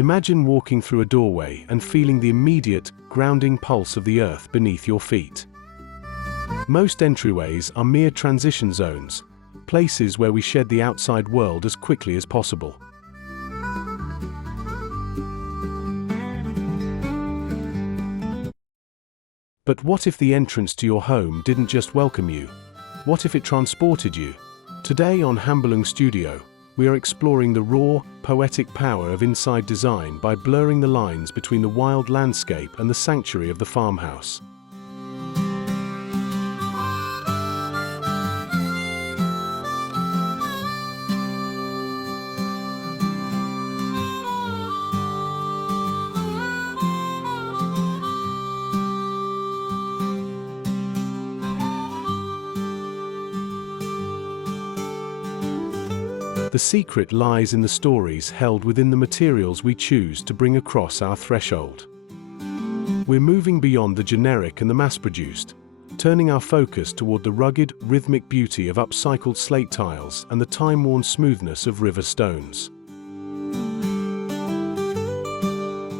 Imagine walking through a doorway and feeling the immediate, grounding pulse of the earth beneath your feet. Most entryways are mere transition zones, places where we shed the outside world as quickly as possible. But what if the entrance to your home didn't just welcome you? What if it transported you? Today on Hambelung Studio, we are exploring the raw, poetic power of inside design by blurring the lines between the wild landscape and the sanctuary of the farmhouse. The secret lies in the stories held within the materials we choose to bring across our threshold. We're moving beyond the generic and the mass-produced, turning our focus toward the rugged, rhythmic beauty of upcycled slate tiles and the time-worn smoothness of river stones.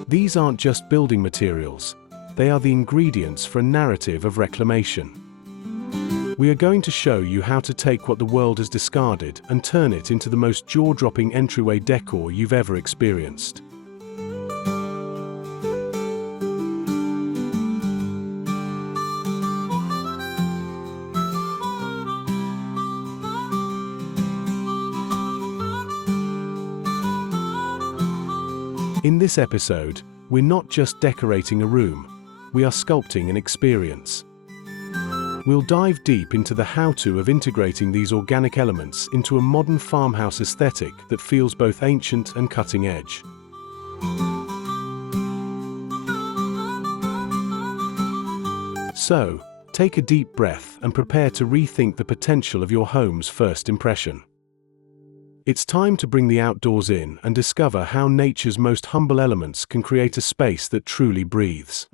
These aren't just building materials, they are the ingredients for a narrative of reclamation. We are going to show you how to take what the world has discarded and turn it into the most jaw-dropping entryway decor you've ever experienced. In this episode, we're not just decorating a room, we are sculpting an experience. We'll dive deep into the how-to of integrating these organic elements into a modern farmhouse aesthetic that feels both ancient and cutting-edge. So, take a deep breath and prepare to rethink the potential of your home's first impression. It's time to bring the outdoors in and discover how nature's most humble elements can create a space that truly breathes.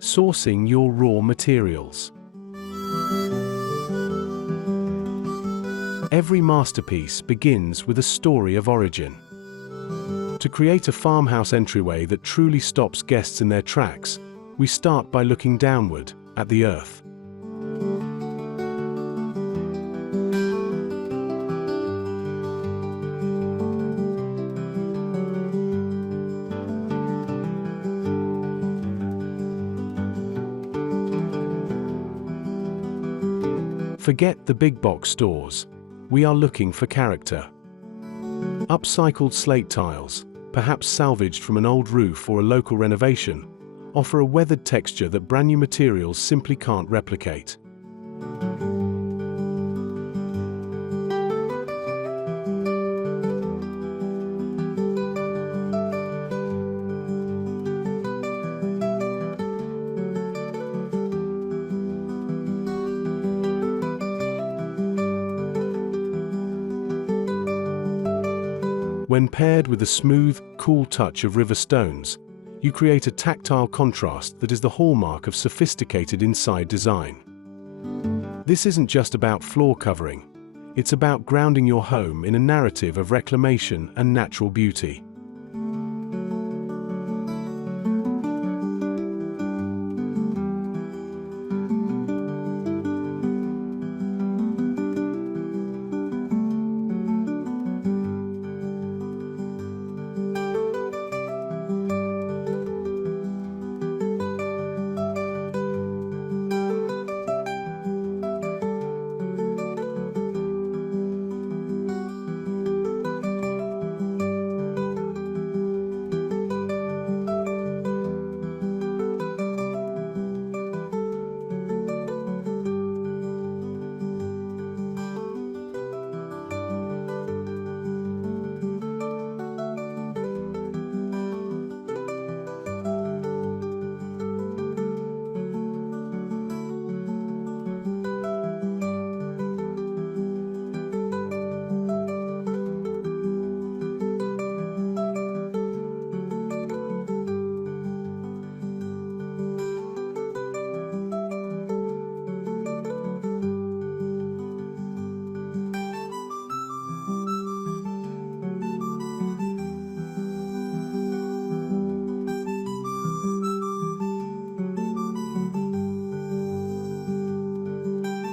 Sourcing your raw materials. Every masterpiece begins with a story of origin. To create a farmhouse entryway that truly stops guests in their tracks, we start by looking downward, at the earth. Forget the big box stores. We are looking for character. Upcycled slate tiles, perhaps salvaged from an old roof or a local renovation, offer a weathered texture that brand new materials simply can't replicate. When paired with a smooth, cool touch of river stones, you create a tactile contrast that is the hallmark of sophisticated inside design. This isn't just about floor covering, it's about grounding your home in a narrative of reclamation and natural beauty.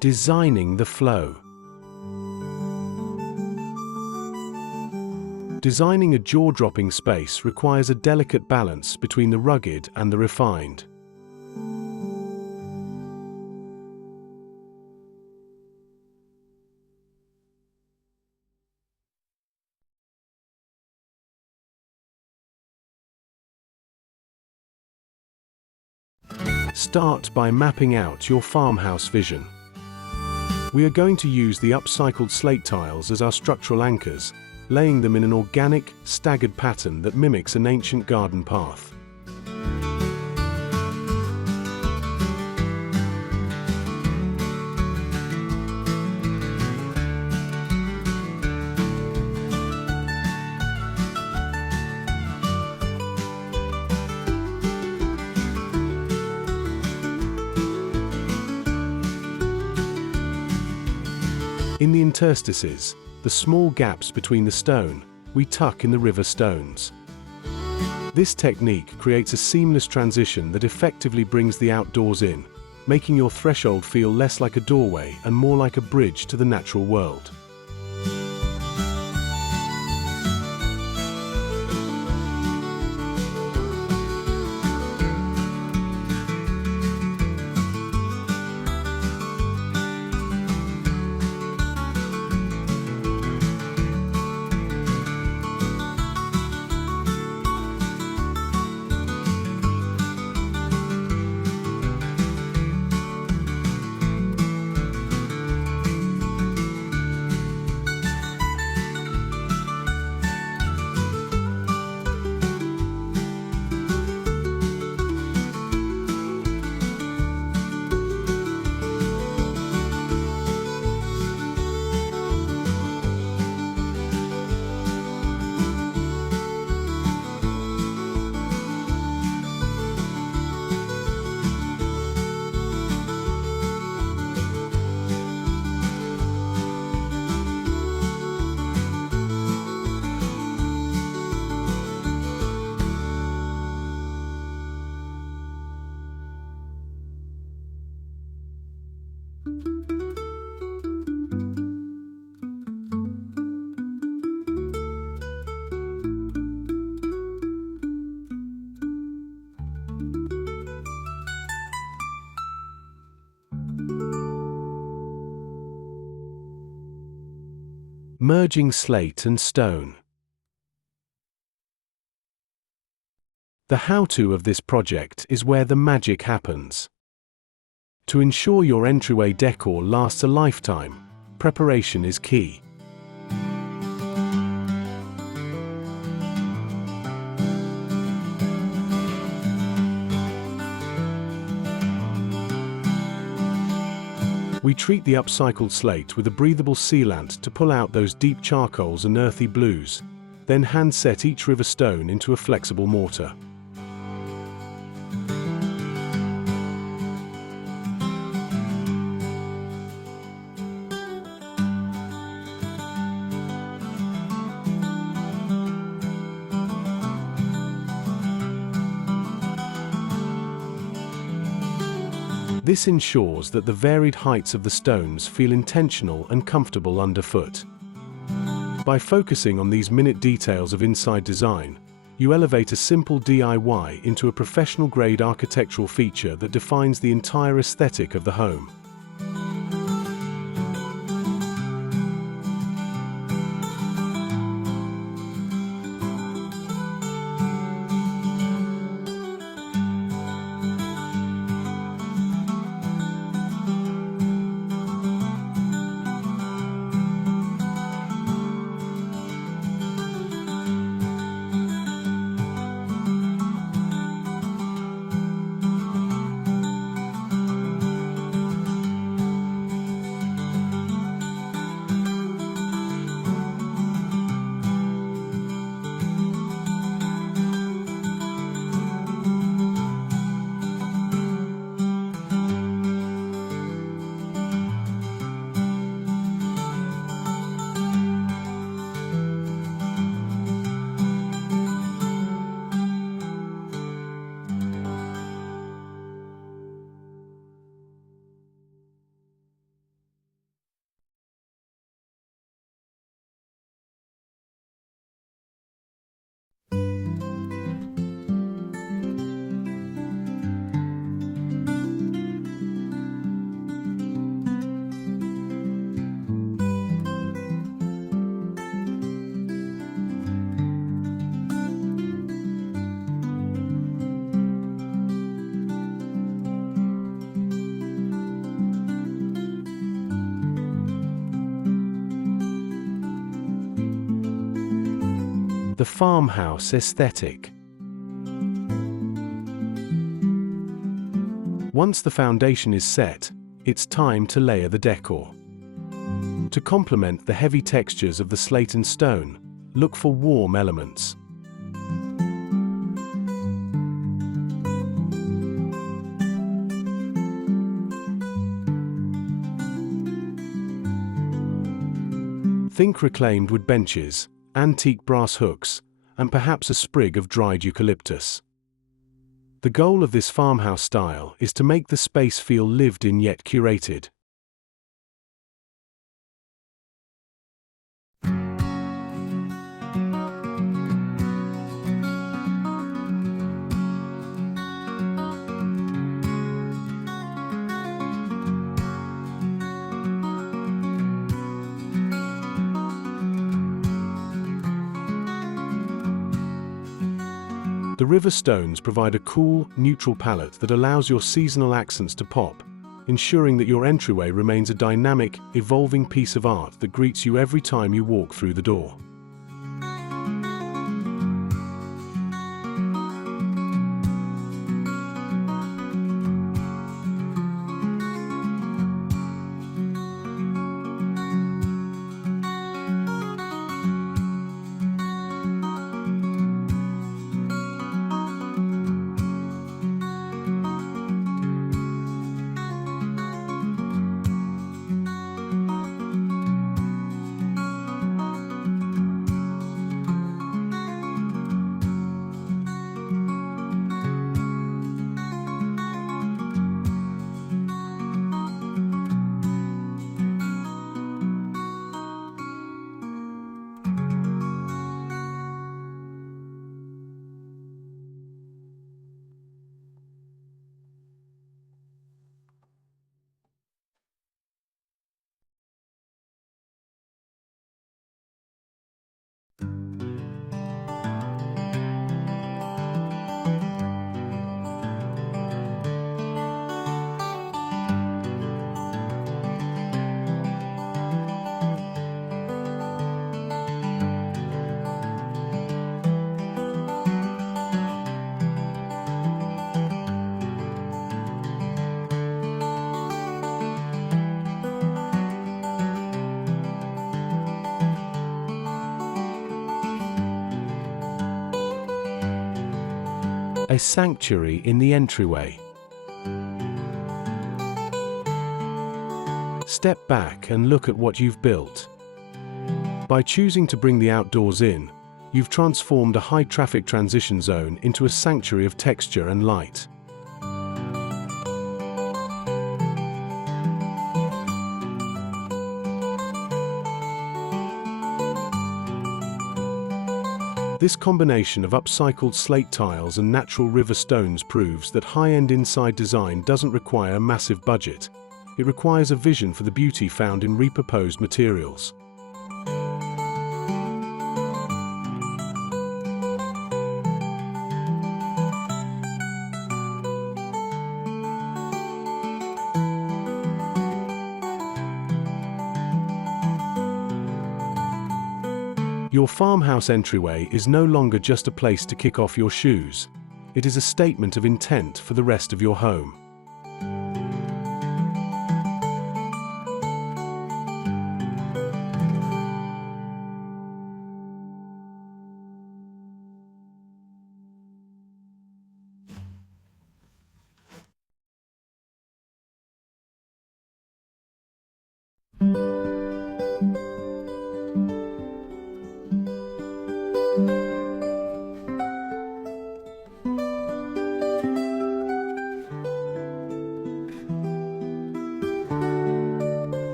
Designing the flow. Designing a jaw-dropping space requires a delicate balance between the rugged and the refined. Start by mapping out your farmhouse vision. We are going to use the upcycled slate tiles as our structural anchors, laying them in an organic, staggered pattern that mimics an ancient garden path. In the interstices, the small gaps between the stone, we tuck in the river stones. This technique creates a seamless transition that effectively brings the outdoors in, making your threshold feel less like a doorway and more like a bridge to the natural world. Merging slate and stone. The how-to of this project is where the magic happens. To ensure your entryway decor lasts a lifetime, preparation is key. We treat the upcycled slate with a breathable sealant to pull out those deep charcoals and earthy blues, then hand set each river stone into a flexible mortar. This ensures that the varied heights of the stones feel intentional and comfortable underfoot. By focusing on these minute details of inside design, you elevate a simple DIY into a professional-grade architectural feature that defines the entire aesthetic of the home. The farmhouse aesthetic. Once the foundation is set, it's time to layer the decor. To complement the heavy textures of the slate and stone, look for warm elements. Think reclaimed wood benches, antique brass hooks, and perhaps a sprig of dried eucalyptus. The goal of this farmhouse style is to make the space feel lived in yet curated. The river stones provide a cool, neutral palette that allows your seasonal accents to pop, ensuring that your entryway remains a dynamic, evolving piece of art that greets you every time you walk through the door. A sanctuary in the entryway. Step back and look at what you've built. By choosing to bring the outdoors in, you've transformed a high-traffic transition zone into a sanctuary of texture and light. This combination of upcycled slate tiles and natural river stones proves that high-end inside design doesn't require a massive budget. It requires a vision for the beauty found in repurposed materials. Your farmhouse entryway is no longer just a place to kick off your shoes. It is a statement of intent for the rest of your home.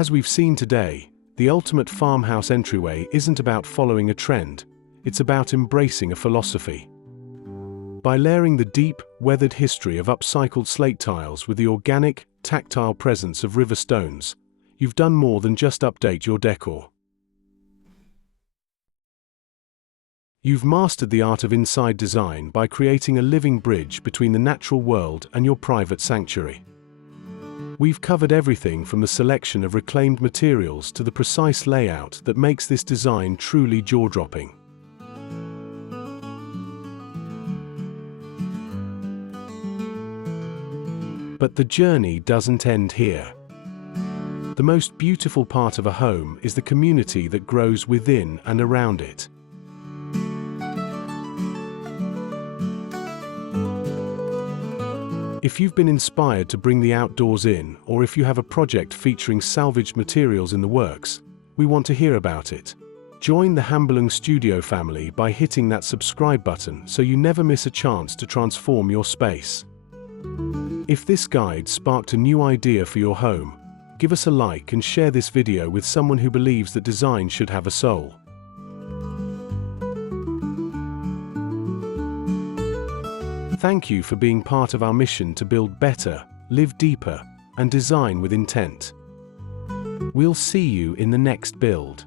As we've seen today, the ultimate farmhouse entryway isn't about following a trend, it's about embracing a philosophy. By layering the deep, weathered history of upcycled slate tiles with the organic, tactile presence of river stones, you've done more than just update your decor. You've mastered the art of inside design by creating a living bridge between the natural world and your private sanctuary. We've covered everything from the selection of reclaimed materials to the precise layout that makes this design truly jaw-dropping. But the journey doesn't end here. The most beautiful part of a home is the community that grows within and around it. If you've been inspired to bring the outdoors in, or if you have a project featuring salvaged materials in the works, we want to hear about it. Join the Hambelung Studio family by hitting that subscribe button so you never miss a chance to transform your space. If this guide sparked a new idea for your home, give us a like and share this video with someone who believes that design should have a soul. Thank you for being part of our mission to build better, live deeper, and design with intent. We'll see you in the next build.